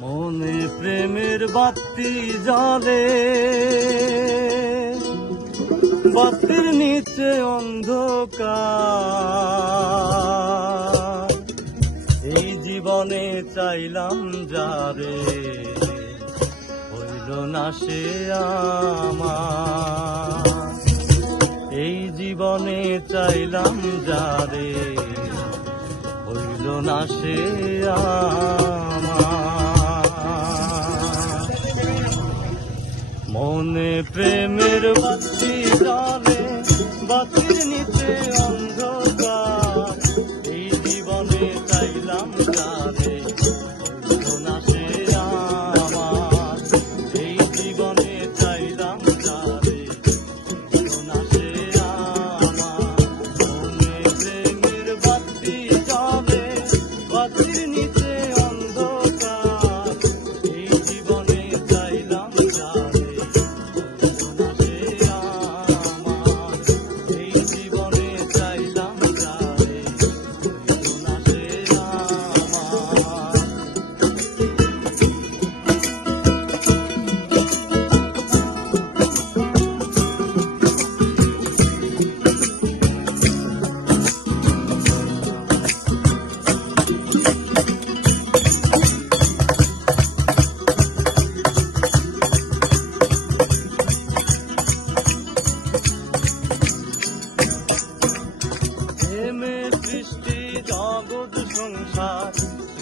মনে প্রেমের বাতি জলে বাতির নিচে অন্ধকার। এই জীবনে চাইলাম যারে, হইল না সে আমার। এই জীবনে চাইলাম যারে, হইল না সে আমার। মনে প্রেমের বাতি জলে বাতির নিচে অন্ধকার। এই জীবনে চাইলাম যারে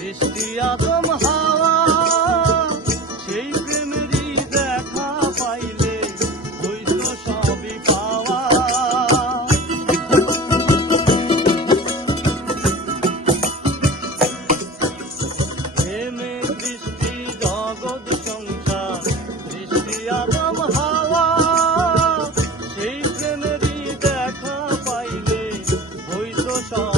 সৃষ্টি আদম হাওয়া, সেই প্রেমেরই দেখা পাইলে হইত সবই পাওয়া। প্রেমে দৃষ্টি জগৎ সংসার সৃষ্টি আদম হাওয়া, সেই প্রেমেরই দেখা পাইলে হইত সব